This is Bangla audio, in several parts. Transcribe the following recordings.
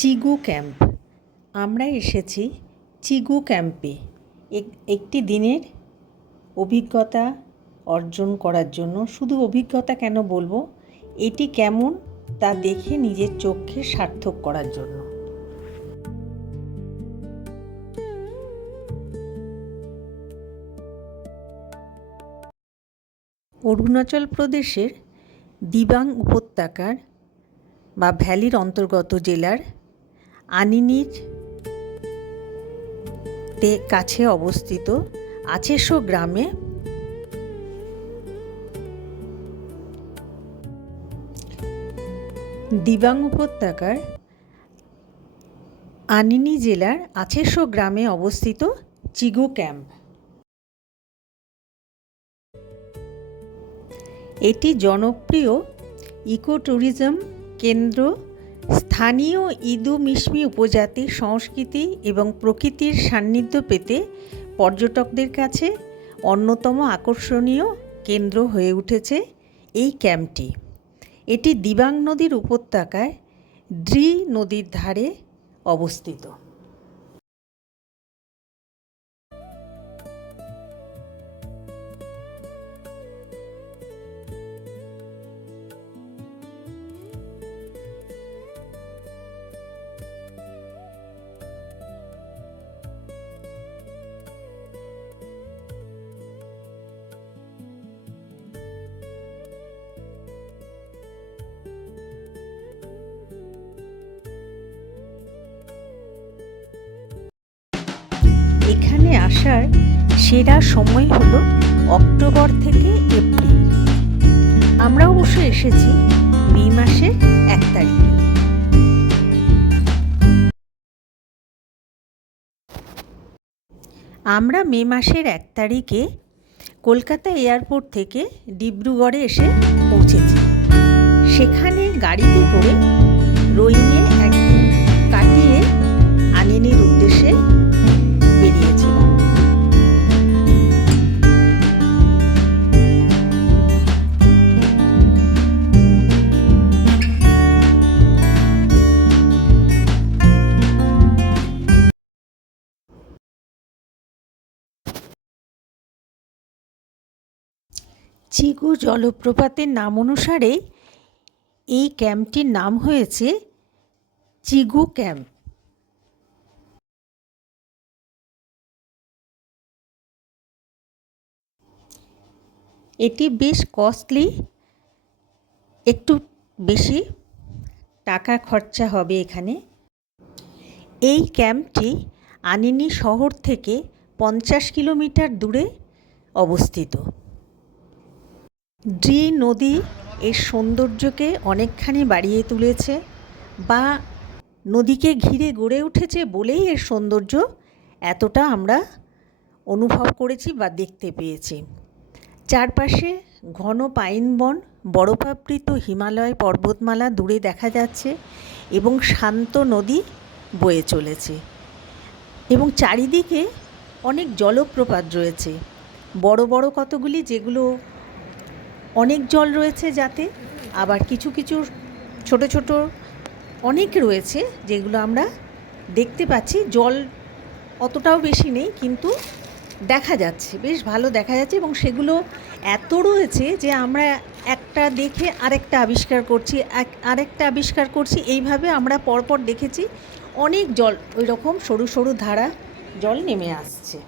চিগু ক্যাম্প। আমরা এসেছি চিগু ক্যাম্পে একটি দিনের অভিজ্ঞতা অর্জন করার জন্য। শুধু অভিজ্ঞতা কেন বলবো, এটি কেমন তা দেখে নিজের চোখকে সার্থক করার জন্য। অরুণাচল প্রদেশের দিবাং উপত্যকার বা ভ্যালির অন্তর্গত জেলার আনিনির কাছে অবস্থিত আচেশো গ্রামে দিবাং উপত্যকার আনিনি জেলার আচেশো গ্রামে অবস্থিত চিগু ক্যাম্প। এটি জনপ্রিয় ইকো ট্যুরিজম কেন্দ্র। স্থানীয় ইদু মিশমি উপজাতির সংস্কৃতি এবং প্রকৃতির সান্নিধ্য পেতে পর্যটকদের কাছে অন্যতম আকর্ষণীয় কেন্দ্র হয়ে উঠেছে এই ক্যাম্পটি। এটি দিবাং নদীর উপত্যকায় ড্রি নদীর ধারে অবস্থিত। এখানে আসার সেরা সময় হলো অক্টোবর থেকে এপ্রিল। আমরা অবশ্য এসেছি মে মাসের 1 তারিখে। আমরা মে মাসের 1 তারিখে কলকাতা এয়ারপোর্ট থেকে ডিব্রুগড়ে এসে পৌঁছেছি। সেখানে গাড়িতে করে রোইংয়ে একদিন কাটিয়ে আনিনির উদ্দেশ্যে বেরিয়েছিলাম। চিগু জলপ্রপাতের নাম অনুসারে এই ক্যাম্পটির নাম হয়েছে চিগু ক্যাম্প। এটি বেশ কস্টলি, একটু বেশি টাকা খরচা হবে এখানে। এই ক্যাম্পটি আনিনি শহর থেকে 50 কিলোমিটার দূরে অবস্থিত। ড্রি নদী এর সৌন্দর্যকে অনেকখানি বাড়িয়ে তুলেছে, বা নদীকে ঘিরে গড়ে উঠেছে বলেই এর সৌন্দর্য এতটা আমরা অনুভব করেছি বা দেখতে পেয়েছি। চারপাশে ঘন পাইন বন, বরফাবৃত হিমালয় পর্বতমালা দূরে দেখা যাচ্ছে এবং শান্ত নদী বয়ে চলেছে, এবং চারিদিকে অনেক জলপ্রপাত রয়েছে, বড় বড় কতগুলি, যেগুলো অনেক জল রয়েছে যাতে, আবার কিছু কিছু ছোট ছোট অনেক রয়েছে যেগুলো আমরা দেখতে পাচ্ছি। জল অতটাও বেশি নেই, কিন্তু দেখা যাচ্ছে, বেশ ভালো দেখা যাচ্ছে, এবং সেগুলো এত রয়েছে যে আমরা একটা দেখে আরেকটা আবিষ্কার করছি, আরেকটা আবিষ্কার করছি, এইভাবে আমরা পরপর দেখেছি অনেক জল, ওই রকম সরু সরু ধারা জল নেমে আসছে।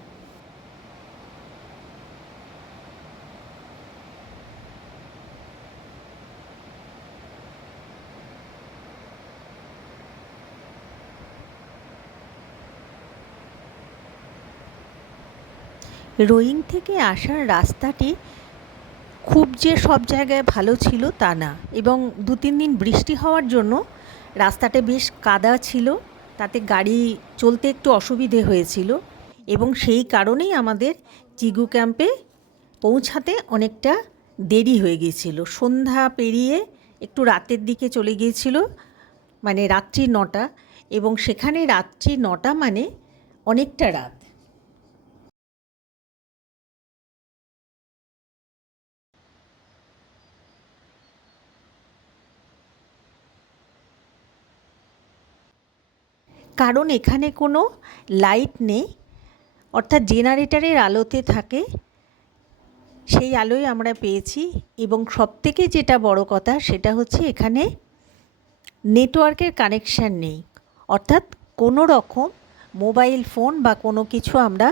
রোইং থেকে আসার রাস্তাটি খুব যে সব জায়গায় ভালো ছিল তা না, এবং 2-3 দিন বৃষ্টি হওয়ার জন্য রাস্তাটা বেশ কাদা ছিল, তাতে গাড়ি চলতে একটু অসুবিধে হয়েছিল, এবং সেই কারণেই আমাদের চিগু ক্যাম্পে পৌঁছাতে অনেকটা দেরি হয়ে গিয়েছিল। সন্ধ্যা পেরিয়ে একটু রাতের দিকে চলে গিয়েছিল, মানে রাত্রি 9টা, এবং সেখানে রাত্রি 9টা মানে অনেকটা রাত। কারণ এখানে কোনো লাইট নেই, অর্থাৎ জেনারেটরের আলোতে থাকে, সেই আলোই আমরা পেয়েছি। এবং সবথেকে যেটা বড় কথা সেটা হচ্ছে এখানে নেটওয়ার্কের কানেকশান নেই, অর্থাৎ কোনো রকম মোবাইল ফোন বা কোনো কিছু আমরা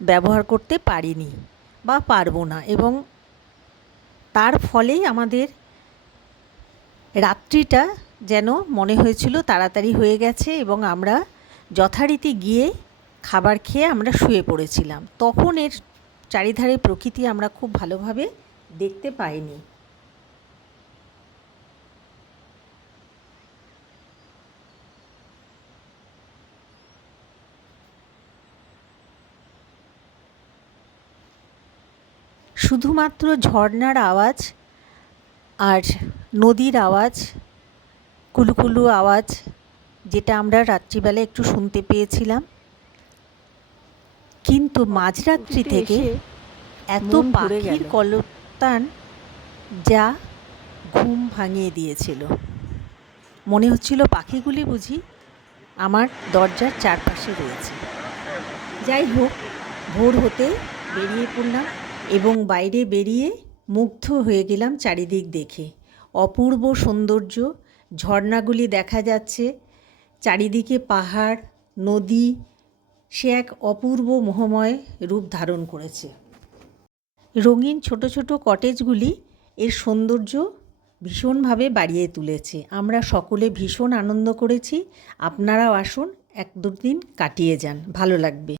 ব্যবহার করতে পারিনি বা পারবো না। এবং তার ফলেই আমাদের রাত্রিটা যেন মনে হয়েছিল তাড়াতাড়ি হয়ে গেছে এবং আমরা যথারীতি গিয়ে খাবার খেয়ে আমরা শুয়ে পড়েছিলাম। তখন এর চারিধারে প্রকৃতি আমরা খুব ভালোভাবে দেখতে পাইনি। শুধুমাত্র ঝর্নার আওয়াজ আর নদীর আওয়াজ, কুলুকুলু আওয়াজ, যেটা আমরা রাত্রিবেলা একটু শুনতে পেয়েছিলাম। কিন্তু মাঝরাত্রি থেকে এত পাখির কলতান যা ঘুম ভাঙিয়ে দিয়েছিল। মনে হচ্ছিল পাখিগুলি বুঝি আমার দরজার চারপাশে রয়েছে। যাই হোক, ভোর হতে বেরিয়ে পড়লাম এবং বাইরে বেরিয়ে মুগ্ধ হয়ে গেলাম চারিদিক দেখে। অপূর্ব সৌন্দর্য, ঝর্ণাগুলি দেখা যাচ্ছে, চারিদিকে পাহাড়, নদী, সে এক অপূর্ব মোহময় রূপ ধারণ করেছে। রঙিন ছোট ছোট কটেজগুলি এর সৌন্দর্য ভীষণভাবে বাড়িয়ে তুলেছে। আমরা সকলে ভীষণ আনন্দ করেছি। আপনারাও আসুন, 1-2 দিন কাটিয়ে যান, ভালো লাগবে।